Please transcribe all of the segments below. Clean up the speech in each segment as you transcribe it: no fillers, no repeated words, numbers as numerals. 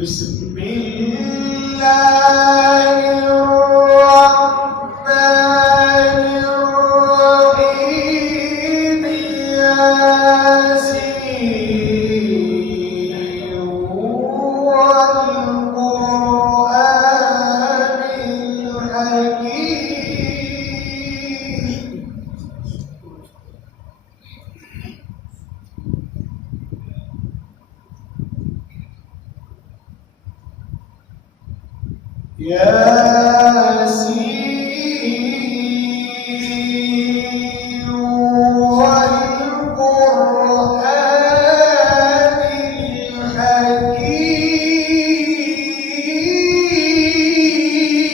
بسم الله الرحمن الرحيم ياسين والقرآن الحكيم ياسين والقرآن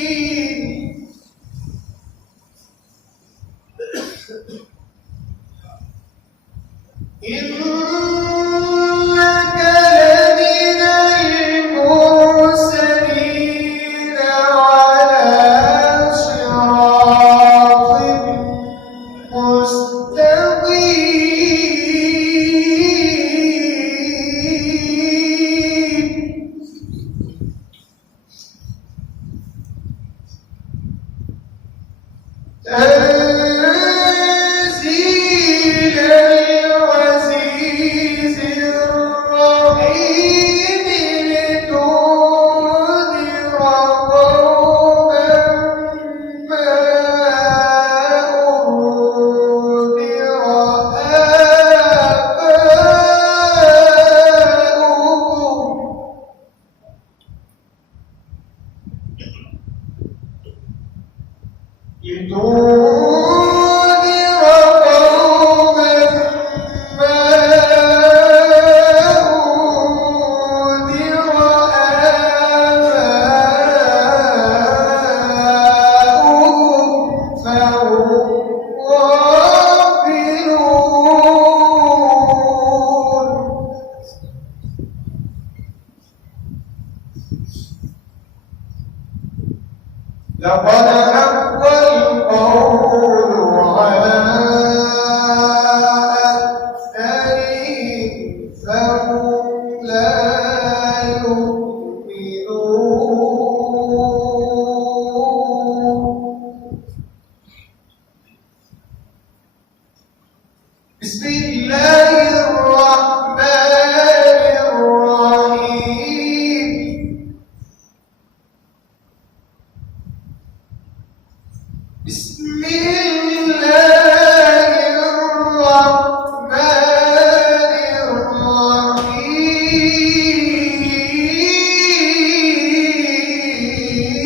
الحكيم إنك لمن المرسلين على صراط مستقيم تنزيل العزيز الرحيم لتنذر قوما ما أنذر آباؤهم فهم غافلون لقد حق القول على أكثرهم فهم لا يؤمنون بسم الله الرحمن الرحيم بسم الله الرحمن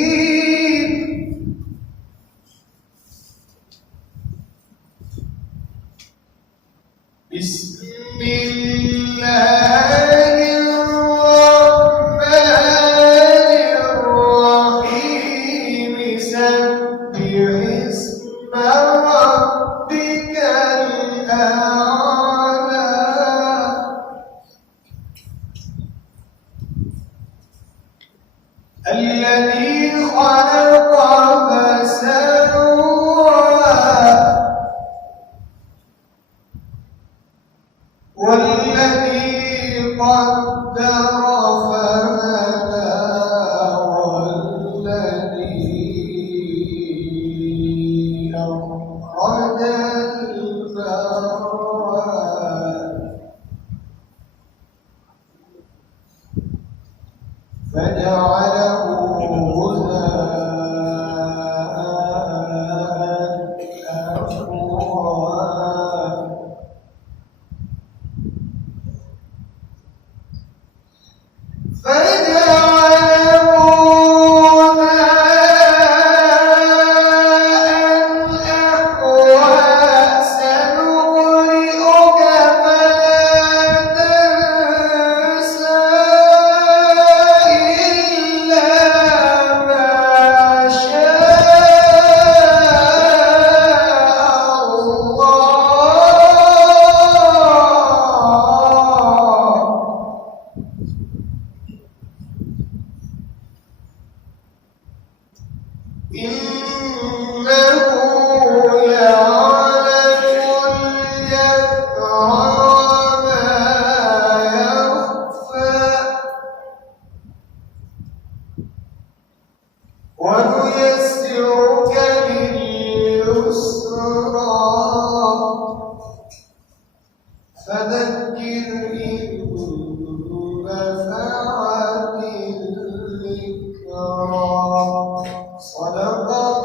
الرحيم بسم الله الرحمن الرحيم سبح اسم ربك الأعلى الذي خلق فسوى والذي قدر فهدى والذي أخرج المرعى فجعله غثاء أحوى فجعله غثاء أحوى سنقرئك فلا تنسى إلا ما شاء الله إن نفعت الذكرى صدق